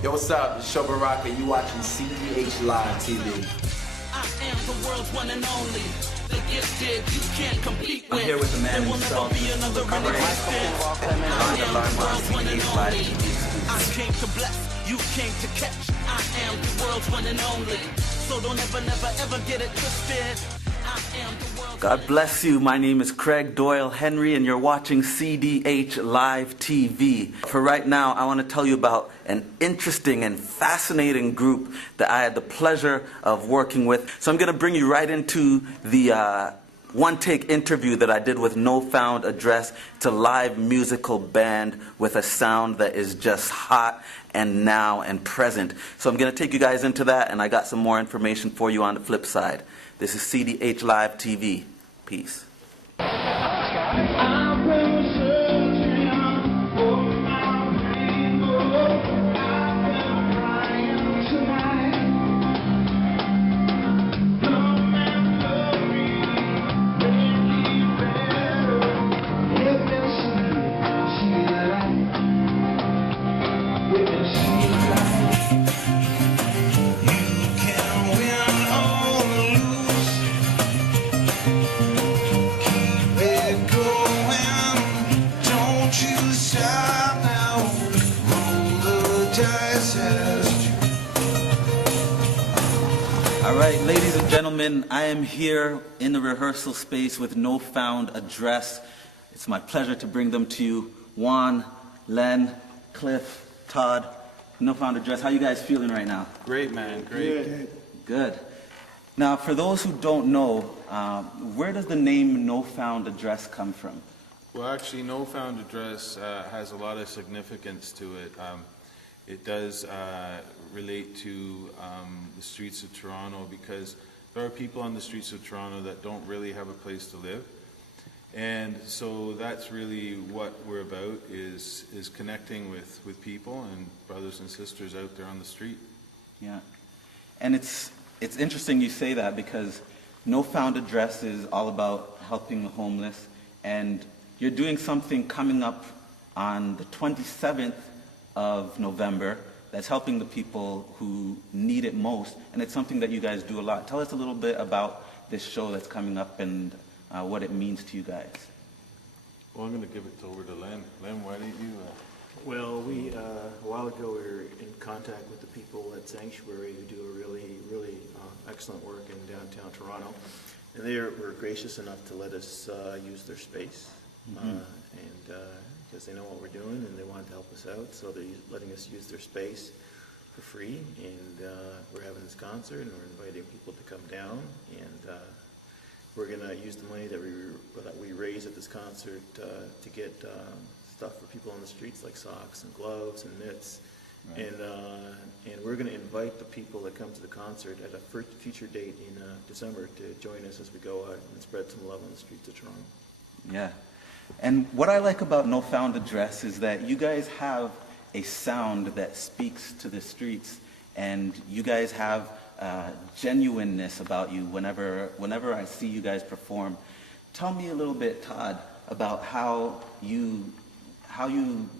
Yo, what's up? It's Show Baraka. You watching CDH Live TV. I am the world's one and only. The gifted you can't compete with. I'm here with the man himself. Be another I am the world's one and only. I came to bless, you came to catch. I am the world's one and only. So don't ever, never, ever get it twisted. God bless you. My name is Craig Doyle Henry, and you're watching CDH Live TV. For right now, I want to tell you about an interesting and fascinating group that I had the pleasure of working with. So I'm going to bring you right into the one-take interview that I did with No Found Address. It's a live musical band with a sound that is just hot and now and present. So I'm going to take you guys into that, and I got some more information for you on the flip side. This is CDH Live TV. Peace. All right, ladies and gentlemen, I am here in the rehearsal space with No Found Address. It's my pleasure to bring them to you. Juan, Len, Cliff, Todd, No Found Address. How you guys feeling right now? Great, man. Great. Good. Now, for those who don't know, where does the name No Found Address come from? Well, actually, No Found Address has a lot of significance to it. It does relate to the streets of Toronto, because there are people on the streets of Toronto that don't really have a place to live. And so that's really what we're about, is connecting with people and brothers and sisters out there on the street. Yeah. And it's interesting you say that, because No Found Address is all about helping the homeless, and you're doing something coming up on the 27th of November that's helping the people who need it most, and it's something that you guys do a lot. Tell us a little bit about this show that's coming up and what it means to you guys. Well, I'm going to give it over to Len. Len, why don't you... Well, a while ago we were in contact with the people at Sanctuary, who do a really excellent work in downtown Toronto, and they were gracious enough to let us use their space, because they know what we're doing and they wanted to help us out, so they're letting us use their space for free. And we're having this concert, and we're inviting people to come down, and we're going to use the money that we raise at this concert to get stuff for people on the streets, like socks and gloves and mitts. Right. And we're going to invite the people that come to the concert at a future date in December to join us as we go out and spread some love on the streets of Toronto. Yeah. And what I like about No Found Address is that you guys have a sound that speaks to the streets, and you guys have genuineness about you whenever I see you guys perform. Tell me a little bit, Todd, about how you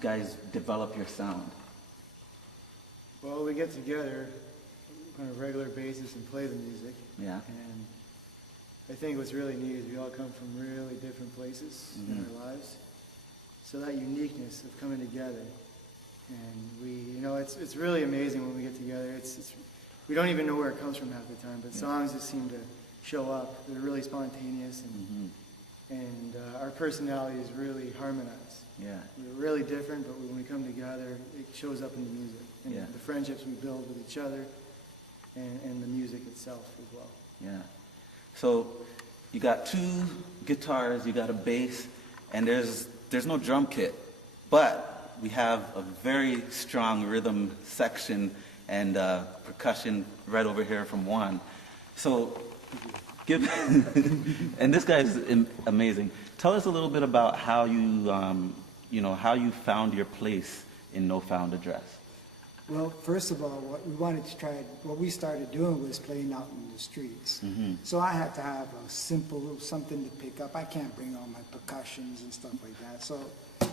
guys develop your sound. Well, we get together on a regular basis and play the music. Yeah. And I think what's really neat is we all come from really different places in our lives. So that uniqueness of coming together, and it's really amazing when we get together. We don't even know where it comes from half the time, but songs just seem to show up. They're really spontaneous, and our personalities really harmonize. Yeah. We're really different, but when we come together, it shows up in the music, and the friendships we build with each other, and the music itself as well. Yeah. So you got 2 guitars, you got a bass, and there's no drum kit, but we have a very strong rhythm section and percussion right over here from Juan. So and this guy's amazing. Tell us a little bit about how you found your place in No Found Address. Well, first of all, what we started doing was playing out in the streets. Mm-hmm. So I had to have a simple something to pick up. I can't bring all my percussions and stuff like that. So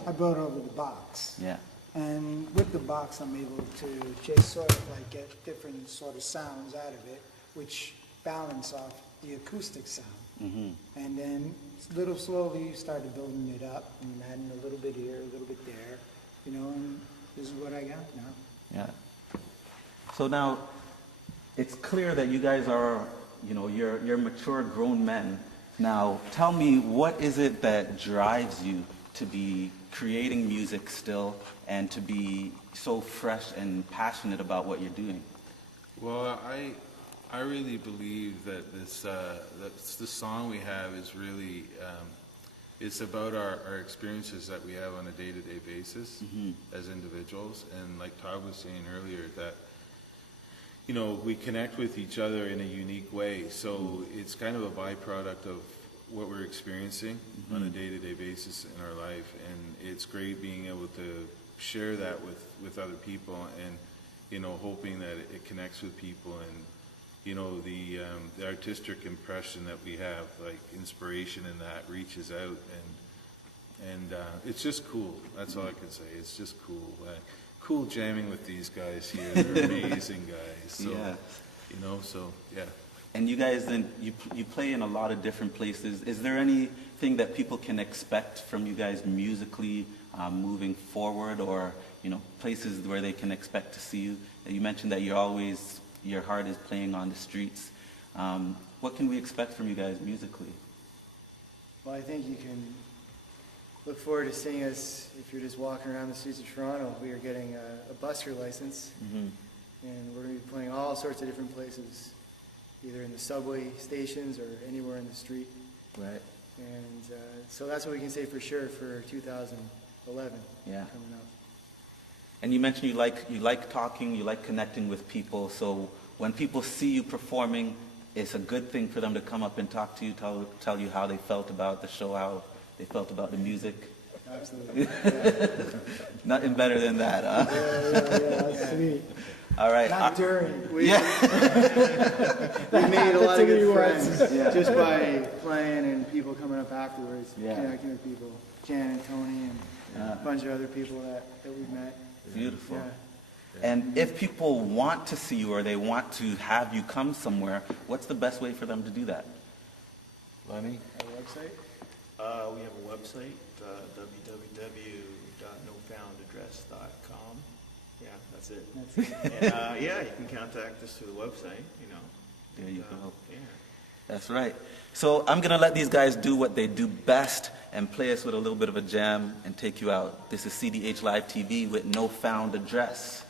I brought over the box. Yeah. And with the box, I'm able to just sort of like get different sort of sounds out of it, which balance off the acoustic sound. And then little slowly started building it up and adding a little bit here, a little bit there, you know, and this is what I got now. Yeah. So now, it's clear that you guys are, you know, you're mature grown men. Now, tell me, what is it that drives you to be creating music still and to be so fresh and passionate about what you're doing? Well, I really believe that this song we have is really, it's about our experiences that we have on a day-to-day basis as individuals. And like Todd was saying earlier, that, you know, we connect with each other in a unique way. So it's kind of a byproduct of what we're experiencing on a day-to-day basis in our life. And it's great being able to share that with other people and, you know, hoping that it connects with people and, you know, the artistic impression that we have, like inspiration in that reaches out and it's just cool. That's all I can say. It's just cool. Cool jamming with these guys here. They're amazing guys. So, Yeah. you know, so yeah. And you guys then, you play in a lot of different places. Is there anything that people can expect from you guys musically moving forward, or, you know, places where they can expect to see you? You mentioned that your heart is playing on the streets. What can we expect from you guys musically? Well, I think you can look forward to seeing us if you're just walking around the streets of Toronto. We are getting a busker license, and we're going to be playing all sorts of different places, either in the subway stations or anywhere in the street. Right. And so that's what we can say for sure for 2011 Yeah. coming up. And you mentioned you like talking, you like connecting with people. So when people see you performing, it's a good thing for them to come up and talk to you, tell you how they felt about the show, how they felt about the music. Absolutely. Nothing better than that, huh? Yeah, that's sweet. All right. Not during. We Yeah. made a lot of good That's friends Yeah. just by playing and people coming up afterwards, Yeah. connecting with people. Jan and Tony and a bunch of other people that we've met. Beautiful. Yeah. And if people want to see you or they want to have you come somewhere, what's the best way for them to do that? Lenny? Our website? We have a website, www.nofoundaddress.com. Yeah, that's it. That's it. And, yeah, you can contact us through the website, you know. There you go. Yeah. That's right. So I'm going to let these guys do what they do best and play us with a little bit of a jam and take you out. This is CDH Live TV with No Found Address.